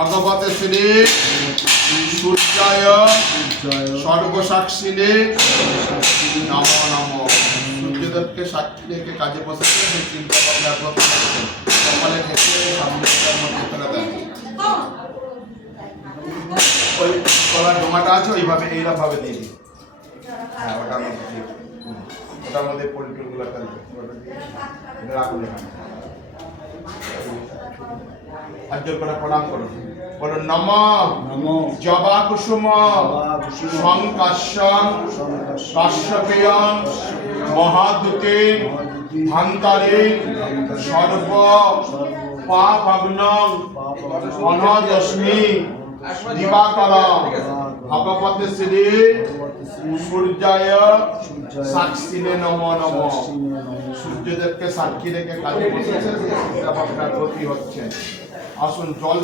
ভগবতে শ্রী সূর্যায় সর্বসাক্ষিণে নমো নমঃ। সূর্যদেবকে সাক্ষী রেখে কাজে বসেছে, সেই চিন্তা ভাবনা প্রথম সকালে থেকে সামনের মধ্যে ফেলে দেয়। ওই কলার ডোমাটা আছে ওইভাবে এইরকম ভাবে দিয়ে দিই। হ্যাঁ, ওটার মধ্যে দিয়ে ওটার মধ্যে পোলট্রিগুলো ফেলবে, এটা রাখুন এখানে। হাত জোড় করে প্রণাম করুন, বলুন নমঃ জবা কুসুম সংকাশ্যং কাশ্যপেয়ং মহাদূতে ভান্তারে সর্ব পাপগ্নং অনদস্মি দিবাকর ভগবতে শ্রী সূর্যায় সাক্ষিণে নমো নমঃ। সূর্যদেবকে সাক্ষী রেখে কাজে বসেছে, আপনার গতি হচ্ছে। আসুন জল